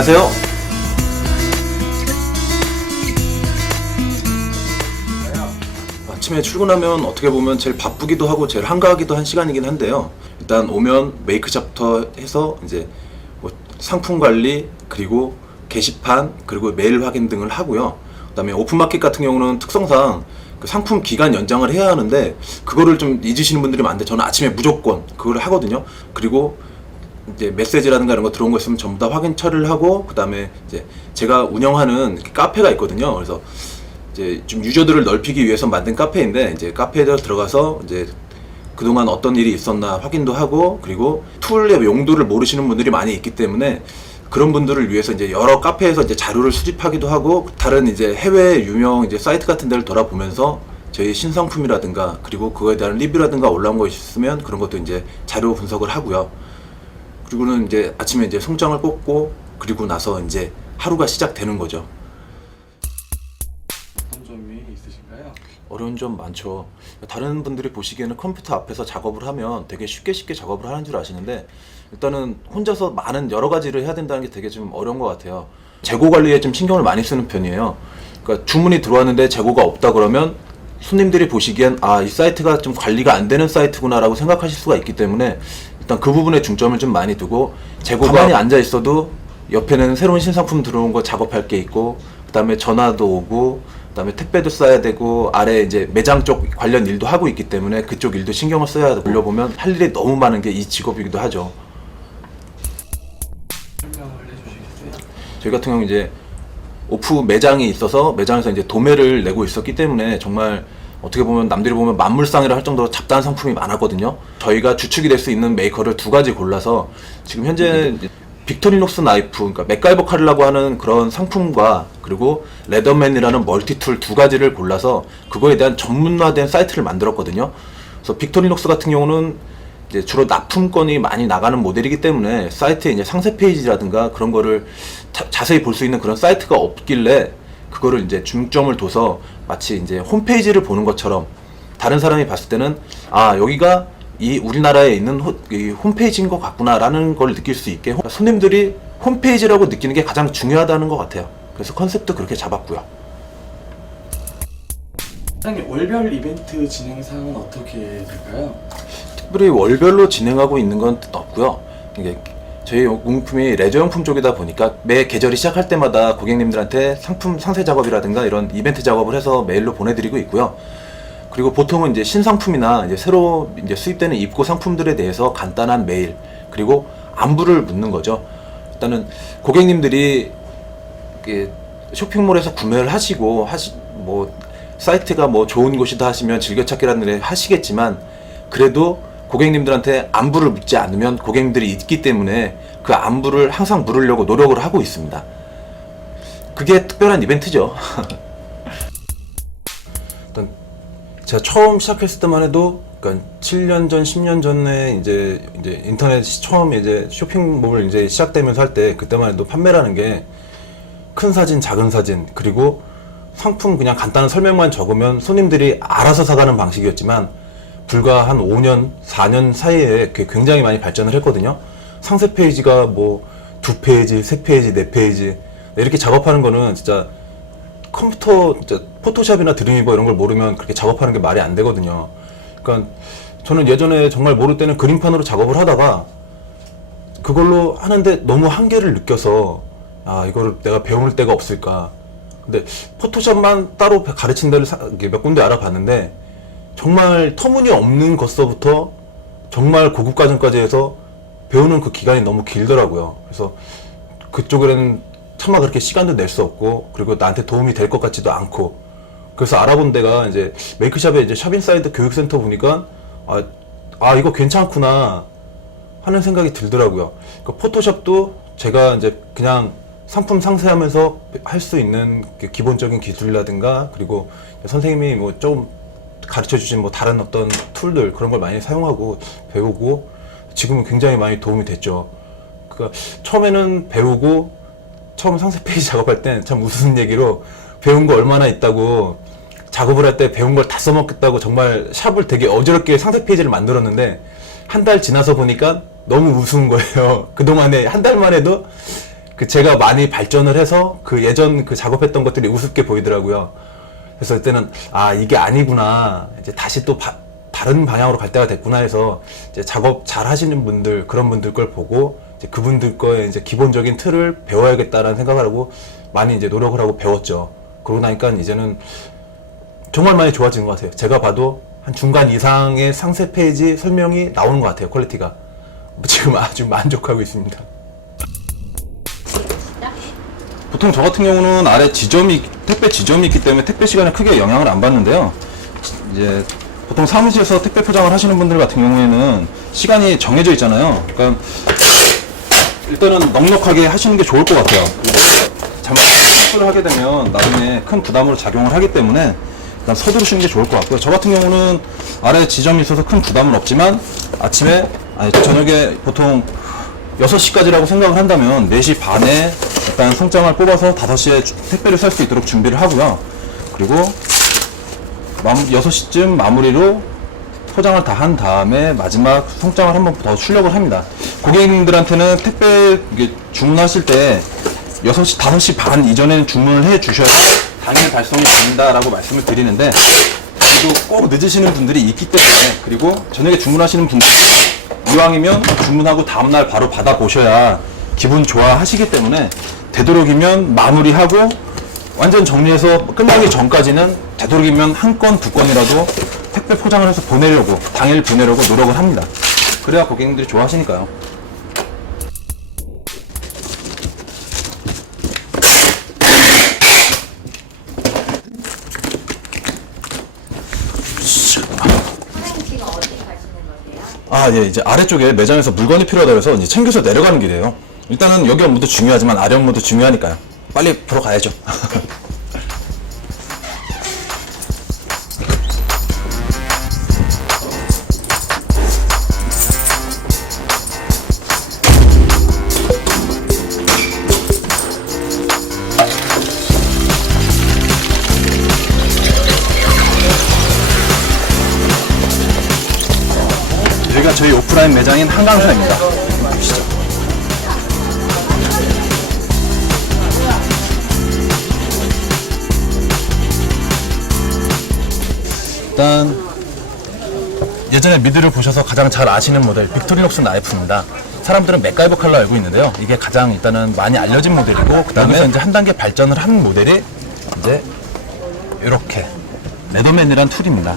안녕하세요. 아침에 출근하면 어떻게 보면 제일 바쁘기도 하고 제일 한가하기도 한 시간이긴 한데요. 일단 오면 메이크샵부터 해서 이제 뭐 상품 관리, 그리고 게시판, 그리고 메일 확인 등을 하고요. 그다음에 오픈마켓 같은 경우는 특성상 그 상품 기간 연장을 해야 하는데 그거를 좀 잊으시는 분들이 많은데 저는 아침에 무조건 그걸 하거든요. 그리고 이제 메시지라든가 이런 거 들어온 거 있으면 전부 다 확인 처리를 하고, 그 다음에 이제 제가 운영하는 카페가 있거든요. 그래서 이제 좀 유저들을 넓히기 위해서 만든 카페인데, 이제 카페에 들어가서 이제 그동안 어떤 일이 있었나 확인도 하고, 그리고 툴의 용도를 모르시는 분들이 많이 있기 때문에 그런 분들을 위해서 이제 여러 카페에서 이제 자료를 수집하기도 하고, 다른 이제 해외 유명 이제 사이트 같은 데를 돌아보면서 저희 신상품이라든가 그리고 그거에 대한 리뷰라든가 올라온 거 있으면 그런 것도 이제 자료 분석을 하고요. 그리고는 이제 아침에 이제 송장을 뽑고, 그리고 나서 이제 하루가 시작되는 거죠. 어떤 점이 있으신가요? 어려운 점 많죠. 다른 분들이 보시기에는 컴퓨터 앞에서 작업을 하면 되게 쉽게 작업을 하는 줄 아시는데, 일단은 혼자서 많은 여러 가지를 해야 된다는 게 되게 좀 어려운 것 같아요. 재고 관리에 좀 신경을 많이 쓰는 편이에요. 그러니까 주문이 들어왔는데 재고가 없다 그러면 손님들이 보시기엔 이 사이트가 좀 관리가 안 되는 사이트구나 라고 생각하실 수가 있기 때문에 일단 그 부분에 중점을 좀 많이 두고, 재고가 가만히 앉아 있어도 옆에는 새로운 신상품 들어온 거 작업할 게 있고, 그 다음에 전화도 오고, 그 다음에 택배도 써야 되고, 아래 이제 매장 쪽 관련 일도 하고 있기 때문에 그쪽 일도 신경을 써야 되고, 물려보면 할 일이 너무 많은 게 이 직업이기도 하죠. 설명을 해주시겠어요? 저희 같은 경우 이제 오프 매장이 있어서 매장에서 이제 도매를 내고 있었기 때문에 정말 어떻게 보면 남들이 보면 만물상이라 할 정도로 잡다한 상품이 많았거든요. 저희가 주축이 될 수 있는 메이커를 두 가지 골라서 지금 현재 빅토리녹스 나이프, 그러니까 맥가이버 칼이라고 하는 그런 상품과, 그리고 레더맨이라는 멀티툴 두 가지를 골라서 그거에 대한 전문화된 사이트를 만들었거든요. 그래서 빅토리녹스 같은 경우는 이제 주로 납품건이 많이 나가는 모델이기 때문에 사이트에 이제 상세 페이지라든가 그런 거를 자세히 볼 수 있는 그런 사이트가 없길래 그거를 이제 중점을 둬서 마치 이제 홈페이지를 보는 것처럼 다른 사람이 봤을 때는 여기가 이 우리나라에 있는 이 홈페이지인 것 같구나라는 걸 느낄 수 있게 손님들이 홈페이지라고 느끼는 게 가장 중요하다는 것 같아요. 그래서 컨셉도 그렇게 잡았고요. 사장님, 월별 이벤트 진행 사항은 어떻게 될까요? 특별히 월별로 진행하고 있는 건 없고요. 이게 저희 용품이 레저용품 쪽이다 보니까 매 계절이 시작할 때마다 고객님들한테 상품 상세 작업이라든가 이런 이벤트 작업을 해서 메일로 보내드리고 있고요. 그리고 보통은 이제 신상품이나 이제 새로 이제 수입되는 입고 상품들에 대해서 간단한 메일, 그리고 안부를 묻는 거죠. 일단은 고객님들이 쇼핑몰에서 구매를 하시고 뭐 사이트가 뭐 좋은 곳이다 하시면 즐겨찾기라는 데 하시겠지만, 그래도 고객님들한테 안부를 묻지 않으면 고객님들이 있기 때문에 그 안부를 항상 물으려고 노력을 하고 있습니다. 그게 특별한 이벤트죠. 일단 제가 처음 시작했을 때만 해도, 그러니까 7년 전, 10년 전에 이제 인터넷 처음 이제 쇼핑몰 이제 시작되면서 할 때, 그때만 해도 판매라는 게 큰 사진, 작은 사진, 그리고 상품 그냥 간단한 설명만 적으면 손님들이 알아서 사가는 방식이었지만, 불과 한 5년, 4년 사이에 굉장히 많이 발전을 했거든요. 상세 페이지가 뭐 2페이지, 3페이지, 4페이지 이렇게 작업하는 거는 진짜 컴퓨터, 진짜 포토샵이나 드림위버 이런 걸 모르면 그렇게 작업하는 게 말이 안 되거든요. 그러니까 저는 예전에 정말 모를 때는 그림판으로 작업을 하다가 그걸로 하는데 너무 한계를 느껴서 이거를 내가 배울 데가 없을까. 근데 포토샵만 따로 가르친 데를 몇 군데 알아봤는데 정말 터무니없는 것서부터 정말 고급 과정까지 해서 배우는 그 기간이 너무 길더라고요. 그래서 그쪽에는 차마 그렇게 시간도 낼 수 없고, 그리고 나한테 도움이 될 것 같지도 않고, 그래서 알아본 데가 이제 메이크샵에 이제 샵인사이드 교육센터 보니까 이거 괜찮구나 하는 생각이 들더라고요. 그러니까 포토샵도 제가 이제 그냥 상품 상세하면서 할 수 있는 기본적인 기술이라든가, 그리고 선생님이 뭐 좀 가르쳐 주신 뭐 다른 어떤 툴들 그런 걸 많이 사용하고 배우고 지금은 굉장히 많이 도움이 됐죠. 그러니까 처음에는 배우고 처음 상세 페이지 작업할 땐 참 무슨 얘기로 배운 거 얼마나 있다고 작업을 할 때 배운 걸 다 써먹겠다고 정말 샵을 되게 어지럽게 상세 페이지를 만들었는데 한 달 지나서 보니까 너무 우스운 거예요. 그동안에 한 달만 해도 그 제가 많이 발전을 해서 그 예전 그 작업했던 것들이 우습게 보이더라고요. 그래서 그때는 아 이게 아니구나 이제 다시 또 다른 방향으로 갈 때가 됐구나 해서 이제 작업 잘 하시는 분들 그런 분들 걸 보고 이제 그분들 거에 이제 기본적인 틀을 배워야겠다라는 생각을 하고 많이 이제 노력을 하고 배웠죠. 그러고 나니까 이제는 정말 많이 좋아진 것 같아요. 제가 봐도 한 중간 이상의 상세 페이지 설명이 나오는 것 같아요. 퀄리티가 지금 아주 만족하고 있습니다. 보통 저 같은 경우는 아래 택배 지점이 있기 때문에 택배 시간에 크게 영향을 안 받는데요. 이제 보통 사무실에서 택배 포장을 하시는 분들 같은 경우에는 시간이 정해져 있잖아요. 그러니까 일단은 넉넉하게 하시는 게 좋을 것 같아요. 잘못 실수를 하게 되면 나중에 큰 부담으로 작용을 하기 때문에 일단 서두르시는 게 좋을 것 같고요. 저 같은 경우는 아래 지점이 있어서 큰 부담은 없지만 저녁에 보통 6시까지라고 생각을 한다면 4시 반에 일단 송장을 뽑아서 5시에 택배를 살 수 있도록 준비를 하고요. 그리고 6시쯤 마무리로 포장을 다 한 다음에 마지막 송장을 한 번 더 출력을 합니다. 고객님들한테는 택배 주문하실 때 6시, 5시 반 이전에는 주문을 해 주셔야 당일 발송이 된다라고 말씀을 드리는데 그래도 꼭 늦으시는 분들이 있기 때문에 그리고 저녁에 주문하시는 분들 이왕이면 주문하고 다음날 바로 받아보셔야 기분 좋아 하시기 때문에 되도록이면 마무리하고 완전 정리해서 끝나기 전까지는 되도록이면 한 건, 두 건이라도 택배 포장을 해서 당일 보내려고 노력을 합니다. 그래야 고객님들이 좋아하시니까요. 선생님 지금 어디 가시는 거세요? 아, 예, 이제 아래쪽에 매장에서 물건이 필요하다 해서 이제 챙겨서 내려가는 길이에요. 일단은 여기 업무도 중요하지만 아래 업무도 중요하니까요. 빨리 보러 가야죠. 여기가 저희 오프라인 매장인 한강사입니다. 보시죠. 일단 예전에 미드를 보셔서 가장 잘 아시는 모델 빅토리녹스 나이프입니다. 사람들은 맥가이버 칼로 알고 있는데요. 이게 가장 일단은 많이 알려진 모델이고 그 다음에 이제 한 단계 발전을 한 모델이 이제 이렇게 레더맨이란 툴입니다.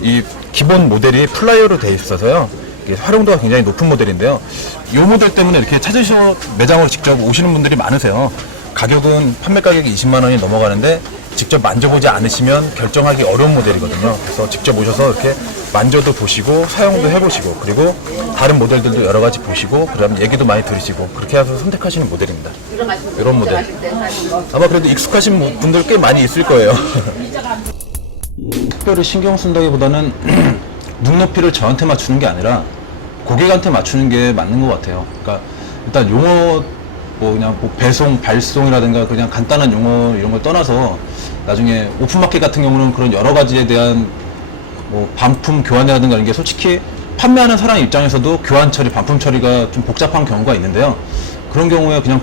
이 기본 모델이 플라이어로 되어 있어서요. 이게 활용도가 굉장히 높은 모델인데요. 이 모델 때문에 이렇게 찾으셔 매장으로 직접 오시는 분들이 많으세요. 가격은 판매 가격이 20만 원이 넘어가는데 직접 만져보지 않으시면 결정하기 어려운 모델이거든요. 그래서 직접 오셔서 이렇게 만져도 보시고 사용도 해보시고 그리고 다른 모델들도 여러 가지 보시고 그다음 얘기도 많이 들으시고 그렇게 해서 선택하시는 모델입니다. 이런 모델. 아마 그래도 익숙하신 분들 꽤 많이 있을 거예요. 특별히 신경 쓴다기보다는 눈높이를 저한테 맞추는 게 아니라 고객한테 맞추는 게 맞는 것 같아요. 그러니까 일단 용어 그냥 배송, 발송이라든가 그냥 간단한 용어 이런 걸 떠나서 나중에 오픈마켓 같은 경우는 그런 여러 가지에 대한 반품 교환이라든가 이런 게 솔직히 판매하는 사람 입장에서도 교환 처리, 반품 처리가 좀 복잡한 경우가 있는데요. 그런 경우에 그냥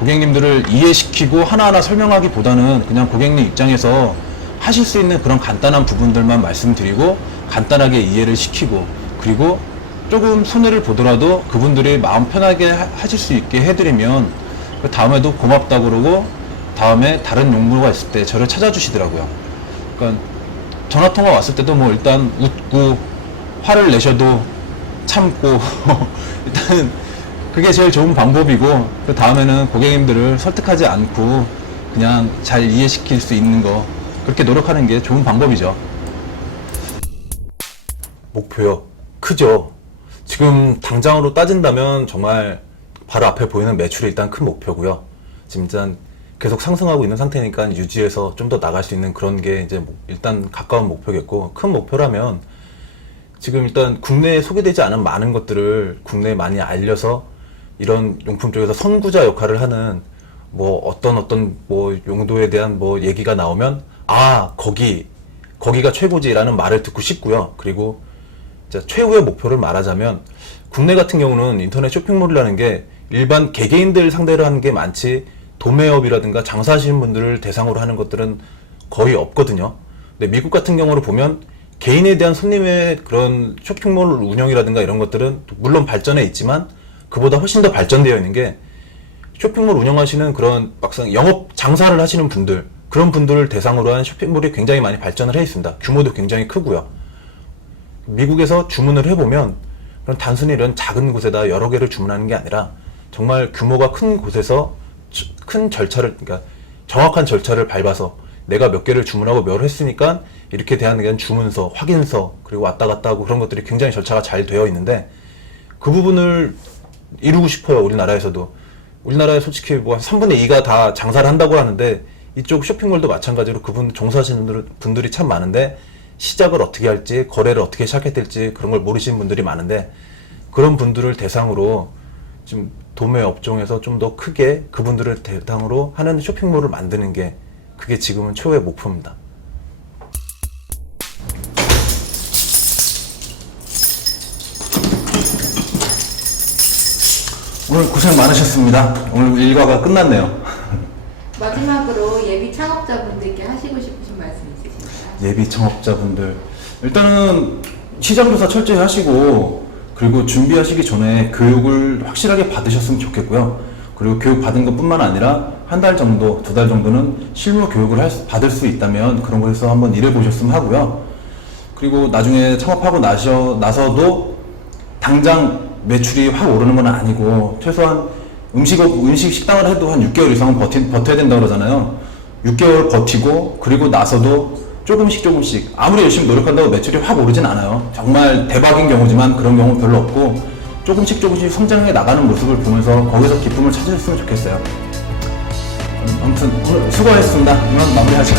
고객님들을 이해시키고 하나하나 설명하기보다는 그냥 고객님 입장에서 하실 수 있는 그런 간단한 부분들만 말씀드리고 간단하게 이해를 시키고 그리고 조금 손해를 보더라도 그분들이 마음 편하게 하실 수 있게 해드리면 그 다음에도 고맙다고 그러고 다음에 다른 용무가 있을 때 저를 찾아주시더라고요. 그러니까 전화통화 왔을 때도 일단 웃고 화를 내셔도 참고 일단은 그게 제일 좋은 방법이고 그 다음에는 고객님들을 설득하지 않고 그냥 잘 이해시킬 수 있는 거 그렇게 노력하는 게 좋은 방법이죠. 목표요? 크죠. 지금 당장으로 따진다면 정말 바로 앞에 보이는 매출이 일단 큰 목표고요. 지금 일단 계속 상승하고 있는 상태니까 유지해서 좀 더 나갈 수 있는 그런 게 이제 일단 가까운 목표겠고 큰 목표라면 지금 일단 국내에 소개되지 않은 많은 것들을 국내에 많이 알려서 이런 용품 쪽에서 선구자 역할을 하는 어떤 용도에 대한 얘기가 나오면 거기가 최고지라는 말을 듣고 싶고요. 그리고 최후의 목표를 말하자면 국내 같은 경우는 인터넷 쇼핑몰이라는 게 일반 개개인들 상대로 하는 게 많지 도매업이라든가 장사하시는 분들을 대상으로 하는 것들은 거의 없거든요. 근데 미국 같은 경우를 보면 개인에 대한 손님의 그런 쇼핑몰 운영이라든가 이런 것들은 물론 발전해 있지만 그보다 훨씬 더 발전되어 있는 게 쇼핑몰 운영하시는 그런 막상 영업 장사를 하시는 분들, 그런 분들을 대상으로 한 쇼핑몰이 굉장히 많이 발전을 해 있습니다. 규모도 굉장히 크고요. 미국에서 주문을 해보면 그런 단순히 이런 작은 곳에다 여러 개를 주문하는 게 아니라 정말 규모가 큰 곳에서 큰 절차를, 그러니까 정확한 절차를 밟아서 내가 몇 개를 주문하고 몇 했으니까 이렇게 대한 주문서, 확인서, 그리고 왔다 갔다 하고 그런 것들이 굉장히 절차가 잘 되어 있는데 그 부분을 이루고 싶어요, 우리나라에서도. 우리나라에 솔직히 뭐 한 3분의 2가 다 장사를 한다고 하는데 이쪽 쇼핑몰도 마찬가지로 그분 종사하시는 분들이 참 많은데 시작을 어떻게 할지, 거래를 어떻게 시작해야 될지 그런 걸 모르시는 분들이 많은데 그런 분들을 대상으로 지금 도매 업종에서 좀 더 크게 그분들을 대상으로 하는 쇼핑몰을 만드는 게 그게 지금은 최후의 목표입니다. 오늘 고생 많으셨습니다. 오늘 일과가 끝났네요. 마지막으로 예비 창업자분들께 하시고 싶으신 말씀 있으신가요? 예비 창업자분들 일단은 시장 조사 철저히 하시고 그리고 준비하시기 전에 교육을 확실하게 받으셨으면 좋겠고요. 그리고 교육 받은 것뿐만 아니라 한 달 정도, 2달 정도는 실무 교육을 받을 수 있다면 그런 곳에서 한번 일해 보셨으면 하고요. 그리고 나중에 창업하고 나서도 당장 매출이 확 오르는 건 아니고 최소한 음식 식당을 해도 한 6개월 이상은 버텨야 된다고 그러잖아요. 6개월 버티고 그리고 나서도 조금씩 아무리 열심히 노력한다고 매출이 확 오르진 않아요. 정말 대박인 경우지만 그런 경우는 별로 없고 조금씩 성장해 나가는 모습을 보면서 거기서 기쁨을 찾으셨으면 좋겠어요. 아무튼 오늘 수고하셨습니다. 이만 마무리하죠.